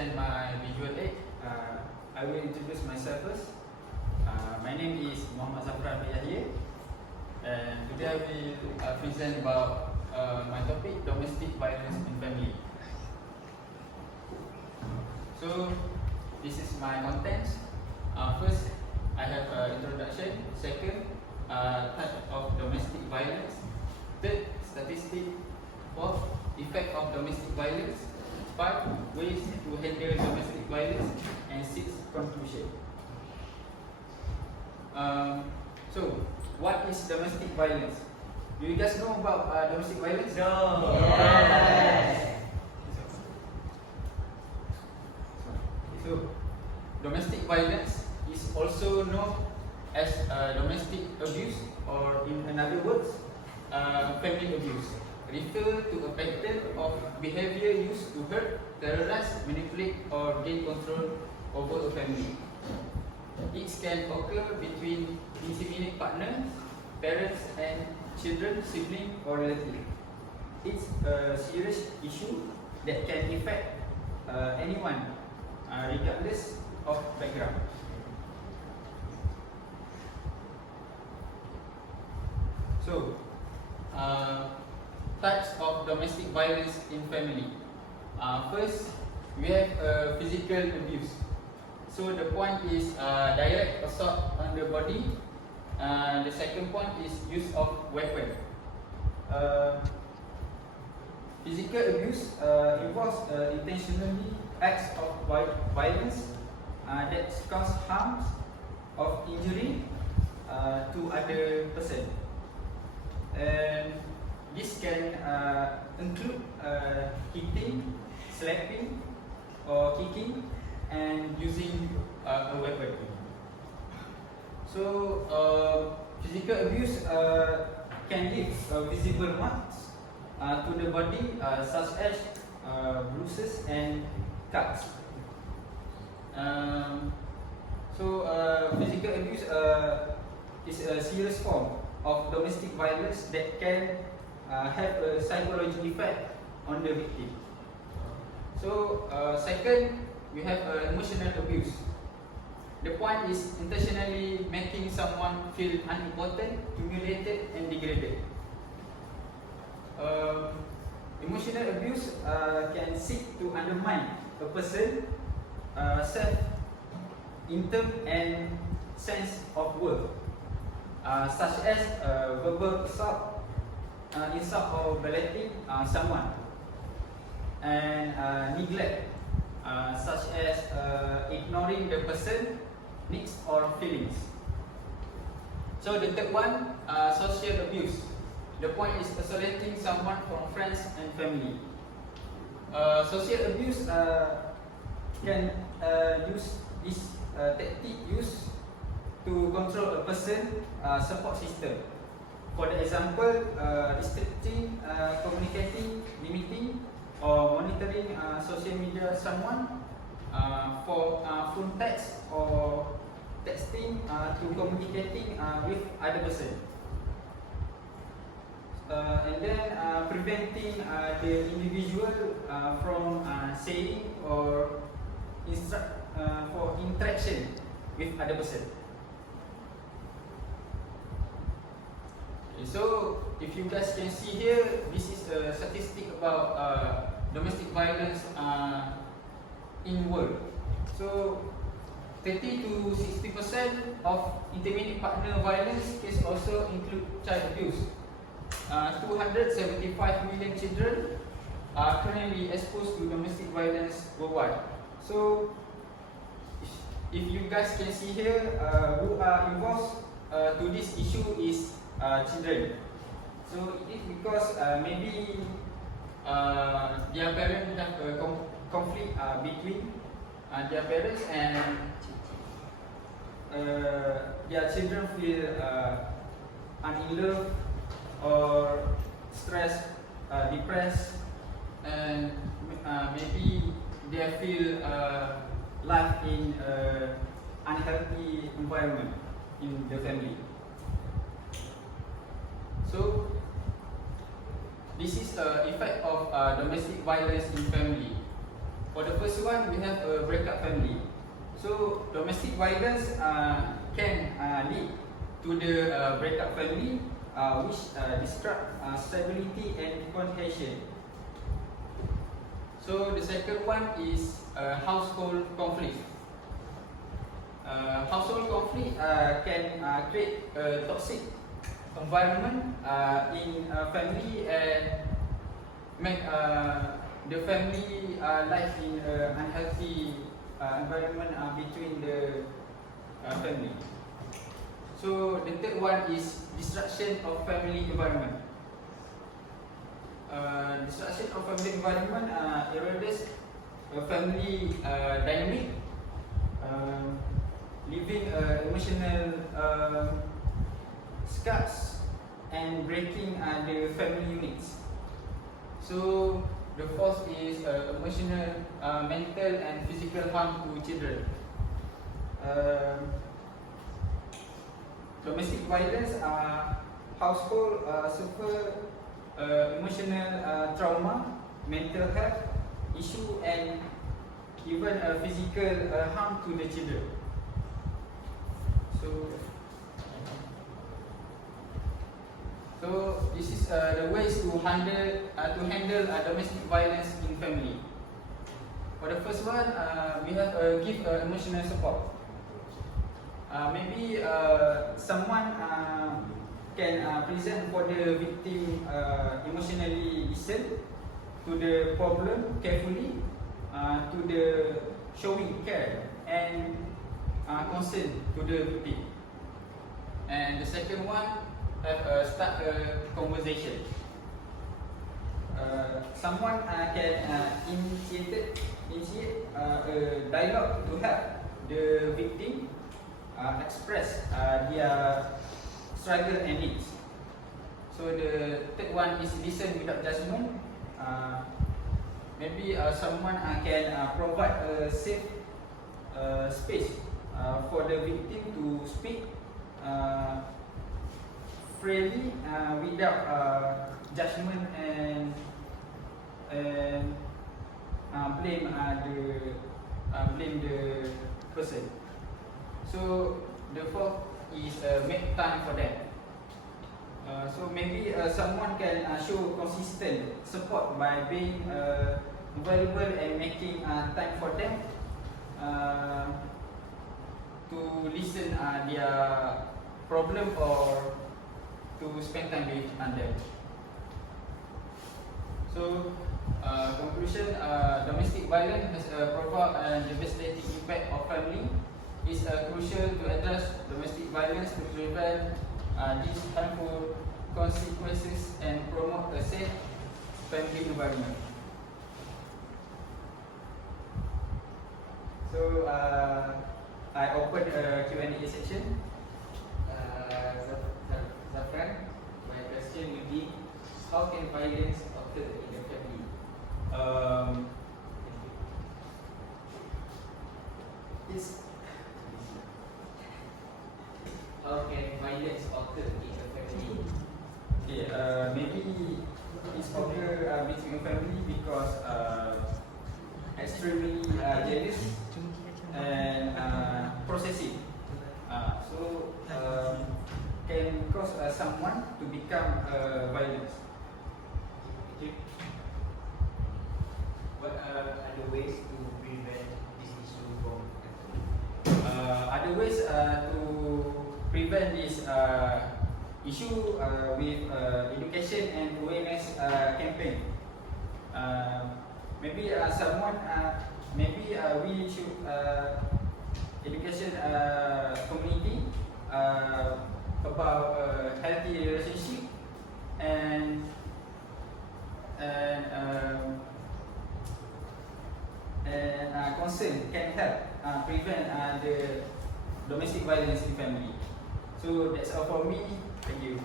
present my visual aid. I will introduce myself first. My name is Muhammad Zafran Yahya, and today I will present about my topic, domestic violence in family. So this is my contents. First, I have introduction. Second, type of domestic violence. Third, statistic. Fourth, effect of domestic violence. 5, ways to handle domestic violence. And 6, conclusion. So, what is domestic violence? Do you guys know about domestic violence? No. Yes. So, domestic violence is also known as domestic abuse, or in another words, family abuse. Refer to a pattern of behavior used to hurt, terrorize, manipulate, or gain control over a family. It can occur between intimate partners, parents and children, siblings, or relatives. It's a serious issue that can affect anyone, regardless of background. So, types of domestic violence in family. First, we have physical abuse. So the point is direct assault on the body. The second point is use of weapon. Physical abuse involves intentionally acts of violence that cause harm or injury to other person. And this can include hitting, slapping, or kicking, and using a weapon. So, physical abuse can leave visible marks to the body, such as bruises and cuts. Physical abuse is a serious form of domestic violence that can have a psychological effect on the victim. So, second, we have emotional abuse. The point is intentionally making someone feel unimportant, humiliated, and degraded. Emotional abuse can seek to undermine a person's self-esteem and sense of worth, such as verbal assault, insult or belittling someone, and neglect, such as ignoring the person's needs or feelings. So the third one, social abuse. The point is isolating someone from friends and family. Social abuse can use this tactic used to control a person's support system. For the example, restricting communicating, limiting, or monitoring social media someone for phone text or texting to communicating with other person. And then preventing the individual from saying or for interaction with other person. Okay, so if you guys can see here, this is a statistic about domestic violence in world. So 30 to 60% of intimate partner violence case also include child abuse. 275 million children are currently exposed to domestic violence worldwide. So if you guys can see here, who are involved to this issue is children. So it is because maybe their parents have a conflict between their parents, and their children feel unloved or stressed, depressed, and maybe they feel life in unhealthy environment in the family. So this is the effect of domestic violence in family. For For the first one, we have a breakup family. So domestic violence can lead to the breakup family, which disrupt stability and cohesion. So the second one is household conflict. Household conflict can create a toxic environment in a family and make the family life in an unhealthy environment between the family. So the third one is disruption of family environment. Disruption of family environment erodes a family dynamic, leaving emotional scars and breaking the family units. So the fourth is emotional, mental and physical harm to children. Domestic violence, household suffer emotional trauma, mental health issue and even physical harm to the children. So this is the ways to handle domestic violence in family. For the first one, we have give emotional support. Maybe someone can present for the victim, emotionally listen to the problem carefully, to the showing care and concern to the victim. And the second one, start a conversation. Someone can initiate a dialogue to help the victim express their struggle and needs. So the third one is listen without judgment. Maybe someone can provide a safe space for the victim to speak freely without judgment and blame the person. So the fourth is make time for them. So maybe someone can show consistent support by being available and making time for them to listen their problem or to spend time with them. So conclusion, domestic violence has a profound and devastating impact on family. It's crucial to address domestic violence to prevent these harmful consequences and promote a safe family environment. So I open a Q&A section. Zafran, my question will be, how can violence occur in the family? How can violence occur in a family? Okay, maybe it's occur between a family because extremely jealous and possessive. So can cause someone to become violent. What are other ways to prevent this issue from happening? Other ways to prevent this issue with education and awareness campaign. Maybe we should education community about healthy relationship and concern can help prevent the domestic violence in family. So that's all for me. Thank you.